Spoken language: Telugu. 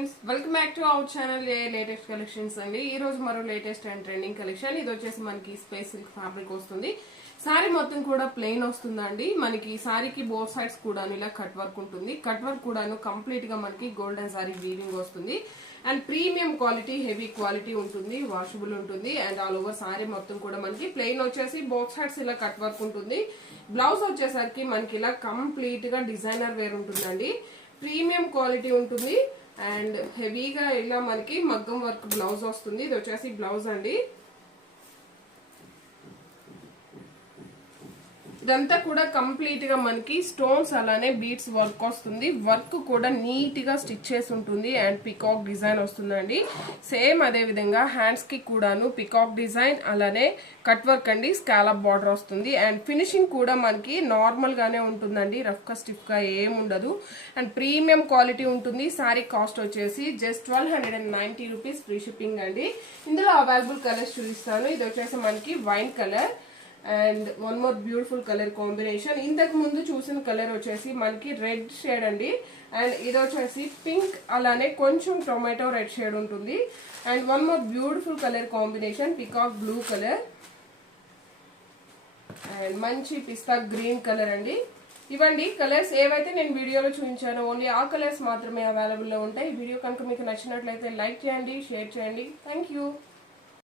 Friends, welcome back to our channel latest collections అండి. ఈ రోజు మరో లేటెస్ట్ అండ్ ట్రెండింగ్ కలెక్షన్. ఇది వచ్చేసి మనకి స్పేస్ సిల్క్ ఫ్యాబ్రిక్ వస్తుంది. సారీ మొత్తం కూడా ప్లెయిన్ వస్తుందండి. మనకి సారీకి బోత్ సైడ్స్ కూడా ఇలా కట్ వర్క్ ఉంటుంది. కట్ వర్క్ కూడాను కంప్లీట్ గా మనకి గోల్డెన్ సారీ వీవింగ్ వస్తుంది. And premium quality, heavy quality ఉంటుంది, వాషబుల్ ఉంటుంది. అండ్ ఆల్ ఓవర్ సారీ మొత్తం కూడా మనకి ప్లెయిన్ వచ్చేసి బోత్ సైడ్స్ ఇలా కట్ వర్క్ ఉంటుంది. బ్లౌజ్ వచ్చేసరికి మనకి ఇలా కంప్లీట్ గా డిజైనర్ వేర్ ఉంటుందండి. ప్రీమియం క్వాలిటీ ఉంటుంది అండ్ హెవీగా ఇలా మనకి మగ్గం వర్క్ బ్లౌజ్ వస్తుంది. ఇది వచ్చేసి బ్లౌజ్ అండి. ఇదంతా కూడా కంప్లీట్ గా మనకి స్టోన్స్ అలానే బీడ్స్ వర్క్ వస్తుంది. వర్క్ కూడా నీట్ గా స్టిచ్ చేసి ఉంటుంది అండ్ పికాక్ డిజైన్ వస్తుందండి. సేమ్ అదే విధంగా హ్యాండ్స్ కి కూడాను పికాక్ డిజైన్ అలానే కట్ వర్క్ అండి. స్కాలప్ బార్డర్ వస్తుంది అండ్ ఫినిషింగ్ కూడా మనకి నార్మల్ గానే ఉంటుందండి. రఫ్ గా స్టిఫ్ గా ఏం ఉండదు అండ్ ప్రీమియం క్వాలిటీ ఉంటుంది. సారీ కాస్ట్ వచ్చేసి జస్ట్ 1290 రూపీస్, ఫ్రీ షిప్పింగ్ అండి. ఇందులో అవైలబుల్ కలర్స్ చూపిస్తాను. ఇది వచ్చేసి మనకి wine colour and one more beautiful colour combination. ఇంతకు ముందు చూసిన కలర్ వచ్చేసి మనకి రెడ్ షేడ్ అండి. అండ్ ఇది వచ్చేసి పింక్ అలానే కొంచెం టొమాటో రెడ్ షేడ్ ఉంటుంది. And one more beautiful colour combination peacock blue colour and మంచి పిస్తా గ్రీన్ కలర్ అండి. ఇవ్వండి కలర్స్. ఏవైతే నేను వీడియోలో చూపించానో ఓన్లీ ఆ కలర్స్ మాత్రమే అవైలబుల్ లో ఉంటాయి. ఈ వీడియో కనుక మీకు నచ్చినట్లయితే లైక్ చేయండి, షేర్ చేయండి. Thank you.